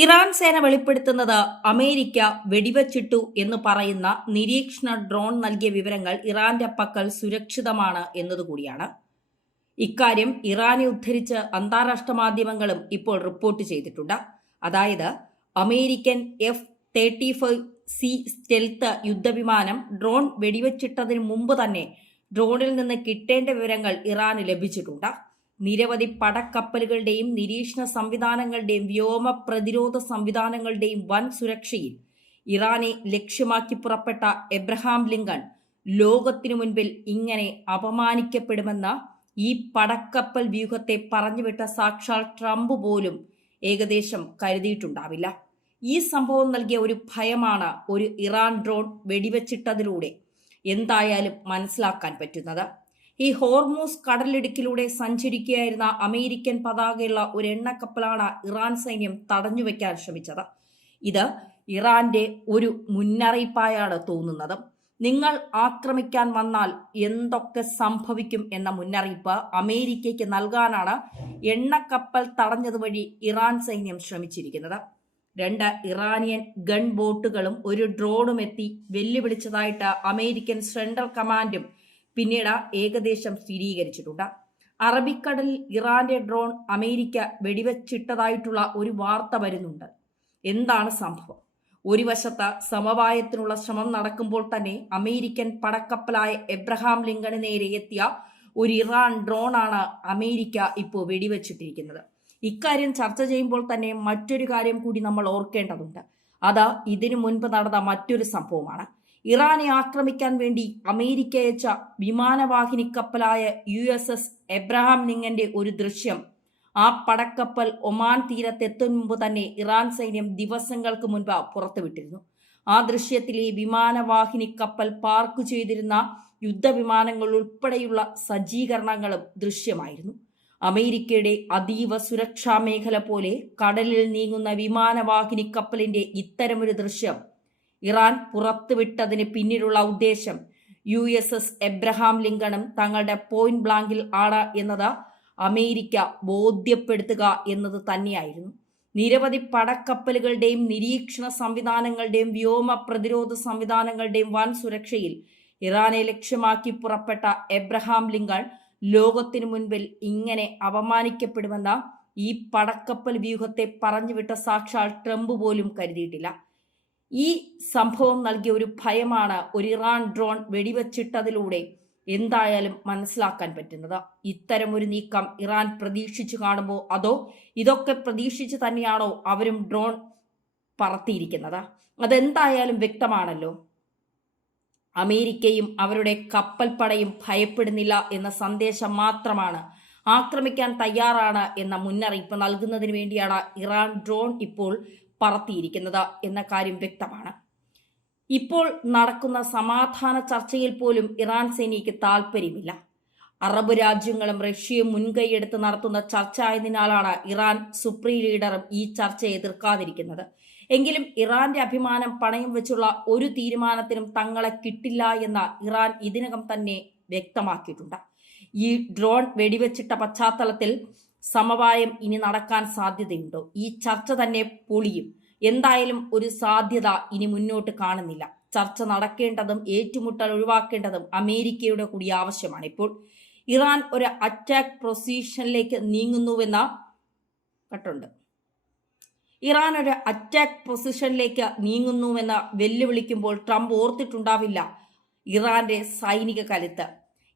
Iran സേന വെളിപ്പെടുത്തുന്നത് America വെടിവച്ചിട്ടു എന്ന് പറയുന്ന നിരീക്ഷണ ഡ്രോൺ നൽകിയ വിവരങ്ങൾ ഇറാന്റെ പക്കൽ സുരക്ഷിതമാണ് എന്നതുകൂടിയാണ്. ഇക്കാര്യം ഇറാനെ ഉദ്ധരിച്ച് അന്താരാഷ്ട്ര മാധ്യമങ്ങളും ഇപ്പോൾ റിപ്പോർട്ട് ചെയ്തിട്ടുണ്ട്. അതായത് അമേരിക്കൻ F-35C സ്റ്റെൽത്ത് യുദ്ധവിമാനം ഡ്രോൺ വെടിവച്ചിട്ടതിന് മുമ്പ് തന്നെ ഡ്രോണിൽ നിന്ന് കിട്ടേണ്ട വിവരങ്ങൾ ഇറാന് ലഭിച്ചിട്ടുണ്ട്. നിരവധി പടക്കപ്പലുകളുടെയും നിരീക്ഷണ സംവിധാനങ്ങളുടെയും വ്യോമ പ്രതിരോധ സംവിധാനങ്ങളുടെയും വൻ സുരക്ഷയിൽ ഇറാനെ ലക്ഷ്യമാക്കി പുറപ്പെട്ട എബ്രഹാം ലിങ്കൺ ലോകത്തിനു മുൻപിൽ ഇങ്ങനെ അപമാനിക്കപ്പെടുമെന്ന ഈ പടക്കപ്പൽ വ്യൂഹത്തെ പറഞ്ഞുവിട്ട സാക്ഷാൽ ട്രംപ് പോലും ഏകദേശം കരുതിയിട്ടുണ്ടാവില്ല. ഈ സംഭവം നൽകിയ ഒരു ഭയമാണ് ഒരു ഇറാൻ ഡ്രോൺ വെടിവച്ചിട്ടതിലൂടെ എന്തായാലും മനസ്സിലാക്കാൻ പറ്റുന്നത്. ഈ ഹോർമൂസ് കടലിടുക്കിലൂടെ സഞ്ചരിക്കുകയായിരുന്ന അമേരിക്കൻ പതാകയുള്ള ഒരു എണ്ണക്കപ്പലാണ് ഇറാൻ സൈന്യം തടഞ്ഞുവെക്കാൻ ശ്രമിച്ചത്. ഇത് ഇറാന്റെ ഒരു മുന്നറിയിപ്പായാണ് തോന്നുന്നത്. നിങ്ങൾ ആക്രമിക്കാൻ വന്നാൽ എന്തൊക്കെ സംഭവിക്കും എന്ന മുന്നറിയിപ്പ് അമേരിക്കയ്ക്ക് നൽകാനാണ് എണ്ണക്കപ്പൽ തടഞ്ഞത് വഴി ഇറാൻ സൈന്യം ശ്രമിച്ചിരിക്കുന്നത്. 2 ഇറാനിയൻ ഗൺ ബോട്ടുകളും ഒരു ഡ്രോണും എത്തി വെല്ലുവിളിച്ചതായിട്ട് അമേരിക്കൻ സെൻട്രൽ കമാൻഡും പിന്നീട് ഏകദേശം സ്ഥിരീകരിച്ചിട്ടുണ്ട്. അറബിക്കടലിൽ ഇറാന്റെ ഡ്രോൺ അമേരിക്ക വെടിവച്ചിട്ടതായിട്ടുള്ള ഒരു വാർത്ത വരുന്നുണ്ട്. എന്താണ് സംഭവം? ഒരു വശത്ത് സമവായത്തിനുള്ള ശ്രമം നടക്കുമ്പോൾ തന്നെ അമേരിക്കൻ പടക്കപ്പലായ എബ്രഹാം ലിങ്കണ് നേരെ എത്തിയ ഒരു ഇറാൻ ഡ്രോണാണ് അമേരിക്ക ഇപ്പോൾ വെടിവെച്ചിട്ടിരിക്കുന്നത്. ഇക്കാര്യം ചർച്ച ചെയ്യുമ്പോൾ തന്നെ മറ്റൊരു കാര്യം കൂടി നമ്മൾ ഓർക്കേണ്ടതുണ്ട്. അത് ഇതിനു മുൻപ് നടന്ന മറ്റൊരു സംഭവമാണ്. ഇറാനെ ആക്രമിക്കാൻ വേണ്ടി അമേരിക്ക അയച്ച വിമാനവാഹിനി കപ്പലായ USS എബ്രഹാം ലിങ്കന്റെ ഒരു ദൃശ്യം ആ പടക്കപ്പൽ ഒമാൻ തീരത്തെത്തും മുമ്പ് തന്നെ ഇറാൻ സൈന്യം ദിവസങ്ങൾക്ക് മുൻപ് പുറത്തുവിട്ടിരുന്നു. ആ ദൃശ്യത്തിലെ വിമാനവാഹിനി കപ്പൽ പാർക്ക് ചെയ്തിരുന്ന യുദ്ധവിമാനങ്ങൾ ഉൾപ്പെടെയുള്ള സജ്ജീകരണങ്ങളും ദൃശ്യമായിരുന്നു. അമേരിക്കയുടെ അതീവ സുരക്ഷാ മേഖല പോലെ കടലിൽ നീങ്ങുന്ന വിമാനവാഹിനി കപ്പലിന്റെ ഇത്തരമൊരു ദൃശ്യം ഇറാൻ പുറത്തുവിട്ടതിന് പിന്നിലുള്ള ഉദ്ദേശം USS എബ്രഹാം ലിങ്കണും തങ്ങളുടെ പോയിന്റ് ബ്ലാങ്കിൽ ആണ് എന്നത് അമേരിക്ക ബോധ്യപ്പെടുത്തുക എന്നത് തന്നെയായിരുന്നു. നിരവധി പടക്കപ്പലുകളുടെയും നിരീക്ഷണ സംവിധാനങ്ങളുടെയും വ്യോമ പ്രതിരോധ സംവിധാനങ്ങളുടെയും വൻ സുരക്ഷയിൽ ഇറാനെ ലക്ഷ്യമാക്കി പുറപ്പെട്ട എബ്രഹാം ലിങ്കൺ ലോകത്തിനു മുൻപിൽ ഇങ്ങനെ അപമാനിക്കപ്പെടുമെന്ന ഈ പടക്കപ്പൽ വ്യൂഹത്തെ പറഞ്ഞുവിട്ട സാക്ഷാൽ ട്രംപ് പോലും കരുതിയിട്ടില്ല. ഈ സംഭവം നൽകിയ ഒരു ഭയമാണ് ഒരു ഇറാൻ ഡ്രോൺ വെടിവച്ചിട്ടതിലൂടെ എന്തായാലും മനസ്സിലാക്കാൻ പറ്റുന്നത്. ഇത്തരമൊരു നീക്കം ഇറാൻ പ്രതീക്ഷിച്ചു കാണുമോ, അതോ ഇതൊക്കെ പ്രതീക്ഷിച്ച് തന്നെയാണോ അവരും ഡ്രോൺ പറത്തിയിരിക്കുന്നത്? അതെന്തായാലും വ്യക്തമാണല്ലോ. അമേരിക്കയും അവരുടെ കപ്പൽപ്പടയും ഭയപ്പെടുന്നില്ല എന്ന സന്ദേശം മാത്രമാണ്, ആക്രമിക്കാൻ തയ്യാറാണ് എന്ന മുന്നറിയിപ്പ് നൽകുന്നതിന് വേണ്ടിയാണ് ഇറാൻ ഡ്രോൺ ഇപ്പോൾ പറത്തിയിരിക്കുന്നത് എന്ന കാര്യം വ്യക്തമാണ്. ഇപ്പോൾ നടക്കുന്ന സമാധാന ചർച്ചയിൽ പോലും ഇറാൻ സേനയ്ക്ക് താല്പര്യമില്ല. അറബ് രാജ്യങ്ങളും റഷ്യയും മുൻകൈയെടുത്ത് നടത്തുന്ന ചർച്ച ആയതിനാലാണ് ഇറാൻ സുപ്രീം ലീഡറും ഈ ചർച്ചയെ എതിർക്കാതിരിക്കുന്നത്. എങ്കിലും ഇറാന്റെ അഭിമാനം പണയം വെച്ചുള്ള ഒരു തീരുമാനത്തിനും തങ്ങളെ കിട്ടില്ല എന്ന് ഇറാൻ ഇതിനകം തന്നെ വ്യക്തമാക്കിയിട്ടുണ്ട്. ഈ ഡ്രോൺ വെടിവെച്ചിട്ട പശ്ചാത്തലത്തിൽ സമവായം ഇനി നടക്കാൻ സാധ്യതയുണ്ടോ? ഈ ചർച്ച തന്നെ പൊളിയും. എന്തായാലും ഒരു സാധ്യത ഇനി മുന്നോട്ട് കാണുന്നില്ല. ചർച്ച നടക്കേണ്ടതും ഏറ്റുമുട്ടൽ ഒഴിവാക്കേണ്ടതും അമേരിക്കയുടെ കൂടി ആവശ്യമാണ്. ഇപ്പോൾ ഇറാൻ ഒരു അറ്റാക്ക് പൊസിഷനിലേക്ക് നീങ്ങുന്നുവെന്ന കേട്ടുണ്ട്. ഇറാൻ ഒരു അറ്റാക്ക് പൊസിഷനിലേക്ക് നീങ്ങുന്നുവെന്ന് വെല്ലുവിളിക്കുമ്പോൾ ട്രംപ് ഓർത്തിട്ടുണ്ടാവില്ല ഇറാന്റെ സൈനിക കരുത്ത്.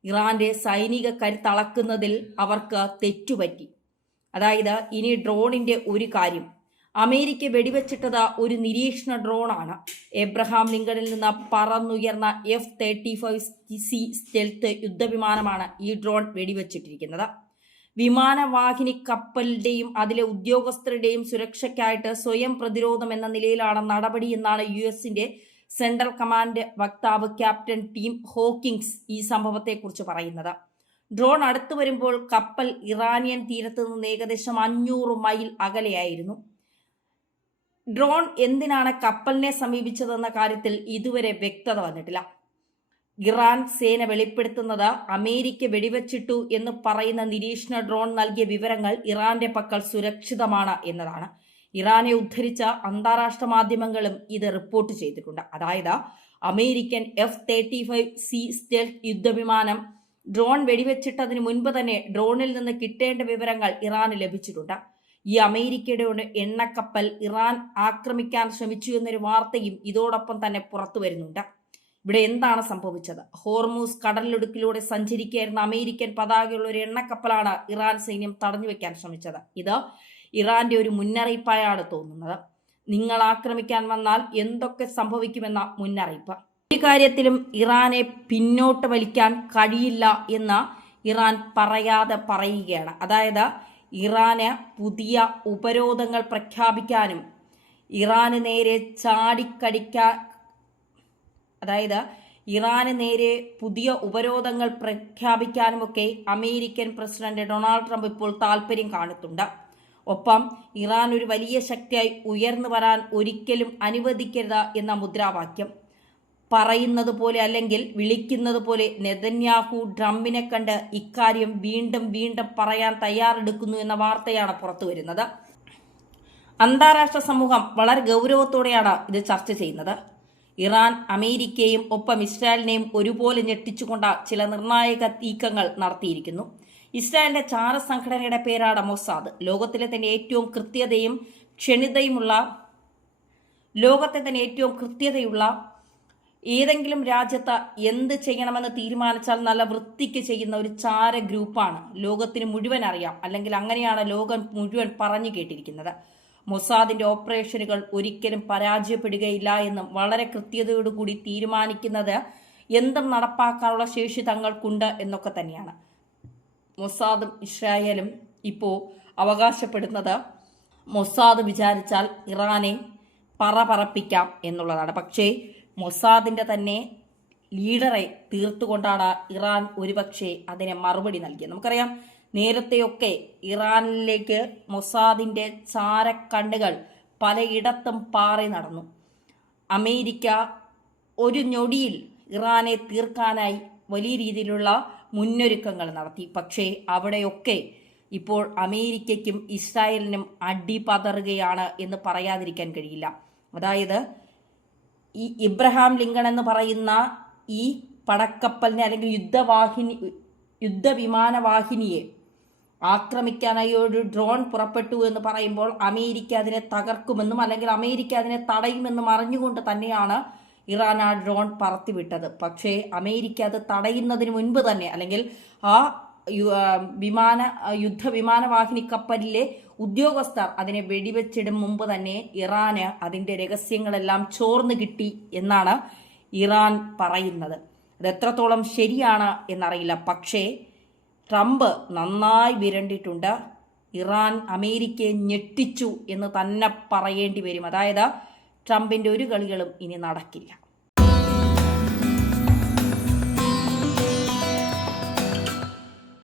ഇറാന്റെ സൈനിക കരുത്ത് അളക്കുന്നതിൽ അവർക്ക് തെറ്റുപറ്റി. അതായത് ഇനി ഡ്രോണിന്റെ ഒരു കാര്യം, അമേരിക്ക വെടിവെച്ചിട്ടത് ഒരു നിരീക്ഷണ ഡ്രോണാണ്. എബ്രഹാം ലിങ്കണിൽ നിന്ന് പറന്നുയർന്ന F-35C സ്റ്റെൽത്ത് യുദ്ധവിമാനമാണ് ഈ ഡ്രോൺ വെടിവെച്ചിട്ടിരിക്കുന്നത്. വിമാനവാഹിനി കപ്പലിന്റെയും അതിലെ ഉദ്യോഗസ്ഥരുടെയും സുരക്ഷയ്ക്കായിട്ട് സ്വയം പ്രതിരോധം എന്ന നിലയിലാണ് നടപടി എന്നാണ് US സെൻട്രൽ കമാൻഡ് വക്താവ് ക്യാപ്റ്റൻ ടിം ഹോക്കിൻസ് ഈ സംഭവത്തെക്കുറിച്ച് പറയുന്നത്. ഡ്രോൺ അടുത്തു വരുമ്പോൾ കപ്പൽ ഇറാനിയൻ തീരത്ത് നിന്ന് ഏകദേശം 500 മൈൽ അകലെയായിരുന്നു. ഡ്രോൺ എന്തിനാണ് കപ്പലിനെ സമീപിച്ചതെന്ന കാര്യത്തിൽ ഇതുവരെ വ്യക്തത വന്നിട്ടില്ല. ഇറാൻ സേന വെളിപ്പെടുത്തുന്നത് അമേരിക്ക വെടിവെച്ചിട്ടു എന്ന് പറയുന്ന നിരീക്ഷണ ഡ്രോൺ നൽകിയ വിവരങ്ങൾ ഇറാന്റെ പക്കൽ സുരക്ഷിതമാണ് എന്നതാണ്. ഇറാനെ ഉദ്ധരിച്ച അന്താരാഷ്ട്ര മാധ്യമങ്ങളും ഇത് റിപ്പോർട്ട് ചെയ്തിട്ടുണ്ട്. അതായത് അമേരിക്കൻ F-35C സ്റ്റെൽത്ത് യുദ്ധവിമാനം ഡ്രോൺ വെടിവെച്ചിട്ടതിന് മുൻപ് തന്നെ ഡ്രോണിൽ നിന്ന് കിട്ടേണ്ട വിവരങ്ങൾ ഇറാന് ലഭിച്ചിട്ടുണ്ട്. ഈ അമേരിക്കയുടെ എണ്ണക്കപ്പൽ ഇറാൻ ആക്രമിക്കാൻ ശ്രമിച്ചു എന്നൊരു വാർത്തയും ഇതോടൊപ്പം തന്നെ പുറത്തു വരുന്നുണ്ട്. ഇവിടെ എന്താണ് സംഭവിച്ചത്? ഹോർമൂസ് കടലിടുക്കിലൂടെ സഞ്ചരിക്കുകയായിരുന്ന അമേരിക്കൻ പതാകയുള്ള ഒരു എണ്ണക്കപ്പലാണ് ഇറാൻ സൈന്യം തടഞ്ഞു വെക്കാൻ ശ്രമിച്ചത്. ഇത് ഇറാന്റെ ഒരു മുന്നറിയിപ്പായാണ് തോന്നുന്നത്. നിങ്ങൾ ആക്രമിക്കാൻ വന്നാൽ എന്തൊക്കെ സംഭവിക്കുമെന്ന മുന്നറിയിപ്പ്. ഒരു കാര്യത്തിലും ഇറാനെ പിന്നോട്ട് വലിക്കാൻ കഴിയില്ല എന്ന് ഇറാൻ പറയാതെ പറയുകയാണ്. അതായത് ഇറാന് പുതിയ ഉപരോധങ്ങൾ പ്രഖ്യാപിക്കാനും ഇറാന് നേരെ ഇറാന് നേരെ പുതിയ ഉപരോധങ്ങൾ പ്രഖ്യാപിക്കാനുമൊക്കെ അമേരിക്കൻ പ്രസിഡന്റ് ഡൊണാൾഡ് ട്രംപ് ഇപ്പോൾ താല്പര്യം കാണിക്കുന്നുണ്ട്. ഒപ്പം ഇറാൻ ഒരു വലിയ ശക്തിയായി ഉയർന്നു വരാൻ ഒരിക്കലും അനുവദിക്കരുത് എന്ന മുദ്രാവാക്യം പറയുന്നത് പോലെ അല്ലെങ്കിൽ വിളിക്കുന്നത് പോലെ നെതന്യാഹു ട്രംപിനെ കണ്ട് ഇക്കാര്യം വീണ്ടും വീണ്ടും പറയാൻ തയ്യാറെടുക്കുന്നു എന്ന വാർത്തയാണ് പുറത്തു വരുന്നത്. അന്താരാഷ്ട്ര സമൂഹം വളരെ ഗൗരവത്തോടെയാണ് ഇത് ചർച്ച ചെയ്യുന്നത്. ഇറാൻ അമേരിക്കയും ഒപ്പം ഇസ്രായേലിനെയും ഒരുപോലെ ഞെട്ടിച്ചുകൊണ്ട് ചില നിർണായക നീക്കങ്ങൾ നടത്തിയിരിക്കുന്നു. ഇസ്രായേലിന്റെ ചാരസംഘടനയുടെ പേരാണ് മൊസാദ്. ലോകത്തെ തന്നെ ഏറ്റവും കൃത്യതയുള്ള ഏതെങ്കിലും രാജ്യത്ത് എന്ത് ചെയ്യണമെന്ന് തീരുമാനിച്ചാൽ നല്ല വൃത്തിക്ക് ചെയ്യുന്ന ഒരു ചാര ഗ്രൂപ്പാണ്. ലോകത്തിന് മുഴുവൻ അറിയാം, അല്ലെങ്കിൽ അങ്ങനെയാണ് ലോകം മുഴുവൻ പറഞ്ഞു കേട്ടിരിക്കുന്നത്. മൊസാദിന്റെ ഓപ്പറേഷനുകൾ ഒരിക്കലും പരാജയപ്പെടുകയില്ല എന്നും വളരെ കൃത്യതയോടുകൂടി തീരുമാനിക്കുന്നത് എന്തും നടപ്പാക്കാനുള്ള ശേഷി തങ്ങൾക്കുണ്ട് എന്നൊക്കെ തന്നെയാണ് മൊസാദും ഇസ്രായേലും ഇപ്പോൾ അവകാശപ്പെടുന്നത്. മൊസാദ് വിചാരിച്ചാൽ ഇറാനെ പറപ്പിക്കാം എന്നുള്ളതാണ്. പക്ഷേ മൊസാദിന്റെ തന്നെ ലീഡറെ തീർത്തുകൊണ്ടാണ് ഇറാൻ ഒരുപക്ഷെ അതിനെ മറുപടി നൽകിയത്. നമുക്കറിയാം, നേരത്തെയൊക്കെ ഇറാനിലേക്ക് മൊസാദിന്റെ ചാരക്കണ്ണുകൾ പലയിടത്തും പാറി നടന്നു. അമേരിക്ക ഒരു ഞൊടിയിൽ ഇറാനെ തീർക്കാനായി വലിയ രീതിയിലുള്ള മുന്നൊരുക്കങ്ങൾ നടത്തി. പക്ഷേ അവിടെയൊക്കെ ഇപ്പോൾ അമേരിക്കയ്ക്കും ഇസ്രായേലിനും അടിപതറുകയാണ് എന്ന് പറയാതിരിക്കാൻ കഴിയില്ല. അതായത് ഈ ഇബ്രഹാം ലിങ്കൺ എന്ന് പറയുന്ന ഈ പടക്കപ്പലിനെ അല്ലെങ്കിൽ യുദ്ധവിമാനവാഹിനിയെ ആക്രമിക്കാനായി ഒരു ഡ്രോൺ പുറപ്പെട്ടു എന്ന് പറയുമ്പോൾ അമേരിക്ക അതിനെ തകർക്കുമെന്നും അല്ലെങ്കിൽ അമേരിക്ക അതിനെ തടയുമെന്നും അറിഞ്ഞുകൊണ്ട് തന്നെയാണ് ഇറാൻ ആ ഡ്രോൺ പറത്തിവിട്ടത്. പക്ഷേ അമേരിക്ക അത് തടയുന്നതിന് മുൻപ് തന്നെ, അല്ലെങ്കിൽ ആ യുദ്ധവിമാനവാഹിനി കപ്പലിലെ ഉദ്യോഗസ്ഥർ അതിനെ വെടിവെച്ചിടും മുമ്പ് തന്നെ ഇറാന് അതിൻ്റെ രഹസ്യങ്ങളെല്ലാം ചോർന്നു കിട്ടി എന്നാണ് ഇറാൻ പറയുന്നത്. അത് എത്രത്തോളം ശരിയാണ് എന്നറിയില്ല. പക്ഷേ ട്രംപ് നന്നായി വിരണ്ടിട്ടുണ്ട്. ഇറാൻ അമേരിക്കയെ ഞെട്ടിച്ചു എന്ന് തന്നെ പറയേണ്ടി വരും. അതായത് ട്രംപിൻ്റെ ഒരു കളികളും ഇനി നടക്കില്ല.